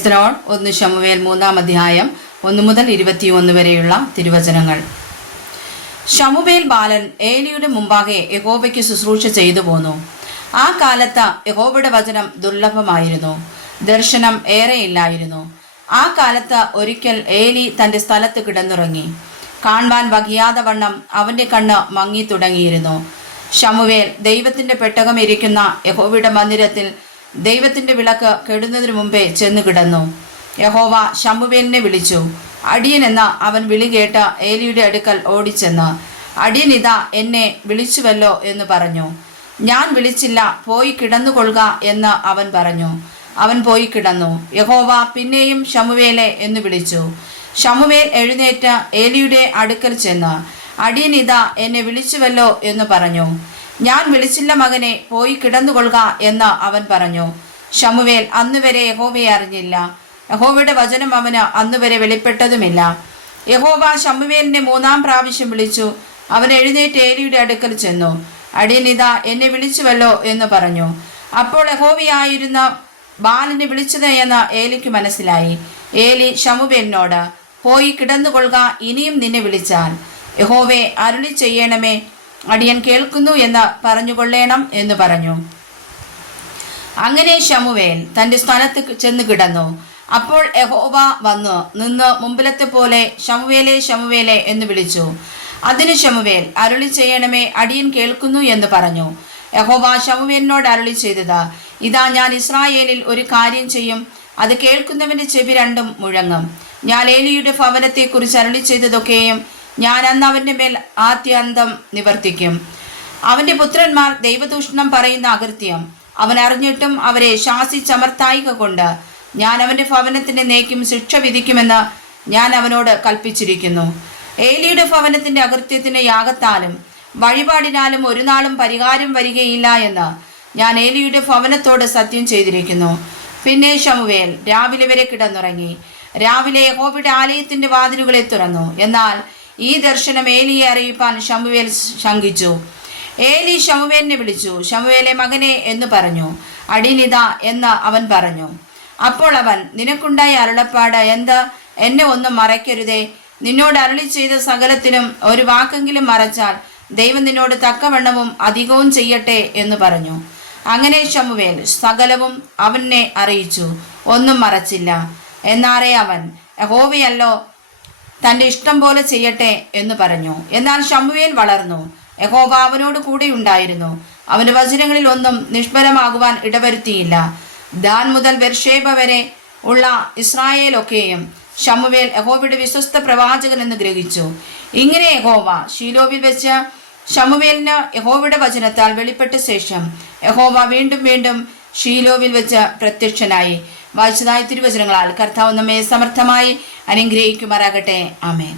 Praise the Lord. 1 ശമൂവേൽ 3-ാം അധ്യായം 1 മുതൽ 21 വരെയുള്ള തിരുവചനങ്ങൾ. ശമൂവേൽ ബാലൻ ഏലിയുടെ മുമ്പാകെ യഹോവയ്ക്ക് ശുശ്രൂഷ ചെയ്തു പോന്നു. ആ കാലത്ത് യഹോവയുടെ വചനം ദുർലഭമായിരുന്നു, ദർശനം ഏറെയില്ലായിരുന്നു. ആ കാലത്ത് ഒരിക്കൽ ഏലി തൻ്റെ സ്ഥലത്ത് കിടന്നുറങ്ങി. കാണുവാൻ വകിയാതെ വണ്ണം അവൻ്റെ കണ്ണ് മങ്ങി തുടങ്ങിയിരുന്നു. ശമൂവേൽ ദൈവത്തിൻ്റെ പെട്ടകം ഇരിക്കുന്ന യഹോവയുടെ മന്ദിരത്തിൽ ദൈവത്തിൻ്റെ വിളക്ക് കെടുന്നതിനു മുമ്പേ ചെന്ന് കിടന്നു. യഹോവ ശമൂവേലിനെ വിളിച്ചു. അടിയൻ എന്ന അവൻ വിളി കേട്ട് ഏലിയുടെ അടുക്കൽ ഓടിച്ചെന്ന്, അടിയൻ ഇതാ എന്നെ വിളിച്ചുവല്ലോ എന്ന് പറഞ്ഞു. ഞാൻ വിളിച്ചില്ല, പോയി കിടന്നുകൊള്ളുക എന്ന് അവൻ പറഞ്ഞു. അവൻ പോയി കിടന്നു. യഹോവ പിന്നെയും ശമൂവേലെ എന്ന് വിളിച്ചു. ശമൂവേൽ എഴുന്നേറ്റ് ഏലിയുടെ അടുക്കൽ ചെന്ന്, അടിയൻ ഇതാ എന്നെ വിളിച്ചുവല്ലോ എന്ന് പറഞ്ഞു. ഞാൻ വിളിച്ചില്ല മകനെ, പോയി കിടന്നുകൊള്ളുക എന്ന് അവൻ പറഞ്ഞു. ശമൂവേൽ അന്നുവരെ യഹോവയെ അറിഞ്ഞില്ല. യഹോവയുടെ വചനം അവന് അന്നുവരെ വെളിപ്പെട്ടതുമില്ല. യഹോവ ശമൂവേലിനെ 3-ാം പ്രാവശ്യം വിളിച്ചു. അവൻ എഴുന്നേറ്റ് ഏലിയുടെ അടുക്കൽ ചെന്നു. അടിയൻ ഇതാ എന്നെ വിളിച്ചുവല്ലോ എന്ന് പറഞ്ഞു. അപ്പോൾ യഹോവയായിരുന്ന ബാലനെ വിളിച്ചത് എന്ന് ഏലിക്ക് മനസ്സിലായി. ഏലി ശമൂവേലിനോട്, പോയി കിടന്നുകൊള്ളുക, ഇനിയും നിന്നെ വിളിച്ചാൽ യഹോവേ അരുളി ചെയ്യണമേ, അടിയൻ കേൾക്കുന്നു എന്ന് പറഞ്ഞുകൊള്ളേണം എന്ന് പറഞ്ഞു. അങ്ങനെ ശമൂവേൽ തൻ്റെ സ്ഥലത്ത് ചെന്ന് കിടന്നു. അപ്പോൾ യഹോവ വന്നു നിന്ന് മുമ്പിലത്തെ പോലെ ശമൂവേലേ ശമൂവേലേ എന്ന് വിളിച്ചു. അതിന് ശമൂവേൽ, അരുളി ചെയ്യണമേ, അടിയൻ കേൾക്കുന്നു എന്ന് പറഞ്ഞു. യഹോവ ശമൂവേലിനോട് അരുളി ചെയ്തത്, ഇതാ ഞാൻ ഇസ്രായേലിൽ ഒരു കാര്യം ചെയ്യും, അത് കേൾക്കുന്നവൻ്റെ ചെവി രണ്ടും മുഴങ്ങും. ഞാൻ ഏലിയുടെ ഭവനത്തെക്കുറിച്ച് അരുളി ചെയ്തതൊക്കെയും ഞാൻ അന്ന് അവൻ്റെ മേൽ ആദ്യാന്തം നിവർത്തിക്കും. അവൻ്റെ പുത്രന്മാർ ദൈവദൂഷണം പറയുന്ന അകൃത്യം അവൻ അറിഞ്ഞിട്ടും അവരെ ശാസിച്ചമർത്തായിക കൊണ്ട് ഞാൻ അവൻ്റെ ഭവനത്തിൻ്റെ നേക്കും ശിക്ഷ വിധിക്കുമെന്ന് ഞാൻ അവനോട് കൽപ്പിച്ചിരിക്കുന്നു. ഏലിയുടെ ഭവനത്തിൻ്റെ അകൃത്യത്തിന് യാഗത്താലും വഴിപാടിനാലും ഒരു നാളും പരിഹാരം വരികയില്ല എന്ന് ഞാൻ ഏലിയുടെ ഭവനത്തോട് സത്യം ചെയ്തിരിക്കുന്നു. പിന്നെ ശമൂവേൽ രാവിലെ വരെ കിടന്നുറങ്ങി. രാവിലെ യഹോവയുടെ ആലയത്തിൻ്റെ വാതിലുകളെ തുറന്നു. എന്നാൽ ഈ ദർശനം ഏലിയെ അറിയിപ്പാൻ ശമൂവേൽ ശങ്കിച്ചു. ഏലി ശമൂവേലിനെ വിളിച്ചു. ശമൂവേലെ മകനെ എന്ന് പറഞ്ഞു. അടിയനിതാ എന്ന് അവൻ പറഞ്ഞു. അപ്പോൾ അവൻ, നിനക്കുണ്ടായ അരുളപ്പാട് എന്ത്? എന്നെ ഒന്നും മറയ്ക്കരുതേ. നിന്നോട് അരുളി ചെയ്ത സകലത്തിനും ഒരു വാക്കെങ്കിലും മറച്ചാൽ ദൈവം നിന്നോട് തക്കവണ്ണവും അധികവും ചെയ്യട്ടെ എന്ന് പറഞ്ഞു. അങ്ങനെ ശമൂവേൽ സകലവും അവനെ അറിയിച്ചു, ഒന്നും മറച്ചില്ല. എന്നാറേ അവൻ, യഹോവയല്ലോ, തൻ്റെ ഇഷ്ടം പോലെ ചെയ്യട്ടെ എന്ന് പറഞ്ഞു. എന്നാൽ ശമൂവേൽ വളർന്നു. യഹോവ അവനോട് കൂടെ ഉണ്ടായിരുന്നു. അവൻ്റെ വചനങ്ങളിൽ ഒന്നും നിഷ്ഫലമാകുവാൻ ഇടവരുത്തിയില്ല. ദാൻ മുതൽ ബെർഷേബ വരെ ഉള്ള ഇസ്രായേലൊക്കെയും ശമൂവേൽ യഹോവയുടെ വിശ്വസ്ത പ്രവാചകൻ എന്ന് ഗ്രഹിച്ചു. ഇങ്ങനെ യഹോവ ശീലോവിൽ വെച്ച് ശമൂവേലിന് യഹോവയുടെ വചനത്താൽ വെളിപ്പെട്ട ശേഷം യഹോവ വീണ്ടും വീണ്ടും ശീലോവിൽ വെച്ച് പ്രത്യക്ഷനായി. വായിച്ചതായ തിരുവചനങ്ങളാൽ കർത്താവ് നമ്മെ സമർത്ഥമായി അനുഗ്രഹിക്കുമാറാകട്ടെ. ആമേൻ.